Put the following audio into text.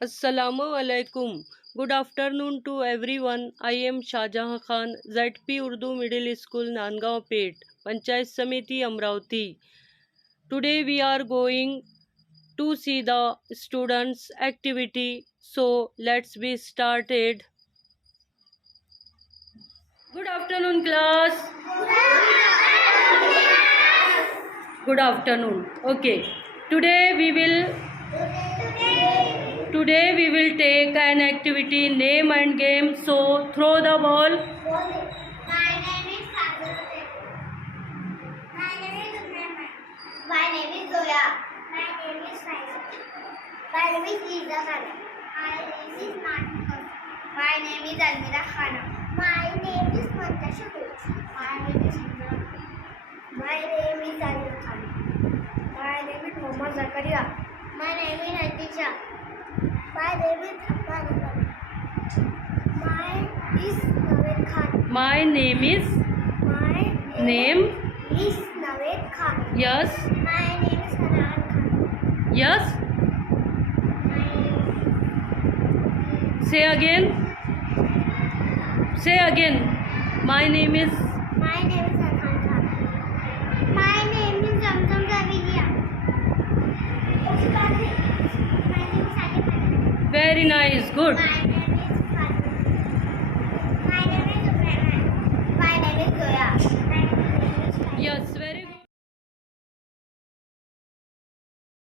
Assalamu alaikum. Good afternoon to everyone. I am Shahjahan, Z.P.Urdu Middle School, Nandgaon, Peth, Panchayat Samiti, Amravati. Today we are going to see the students' activity. So let's be started. Good afternoon, class. Good afternoon. Okay. Today we will Today we will take an activity name and game. So throw the ball. My name is Shahjahan. My name is Nandgaon. My name is Zoya. My name is Faisal. My name is Liza Khan. My name is Nandgaon. My name is Almira Khan. My name is Mantasha Ghosh. My name is Indra. My name is Almira Khan. My name is Mohammad Zakaria. My name is Hatisha. My name is Abdul. My is Naved Khan. My name is My name. is Naved Khan. Yes. My name is Hanan Khan. Yes. Say again. Say again. My name is. My name is Hanan Khan. My name is Zamzam Zaviya. My name is Shahjahan. Very nice. Good. My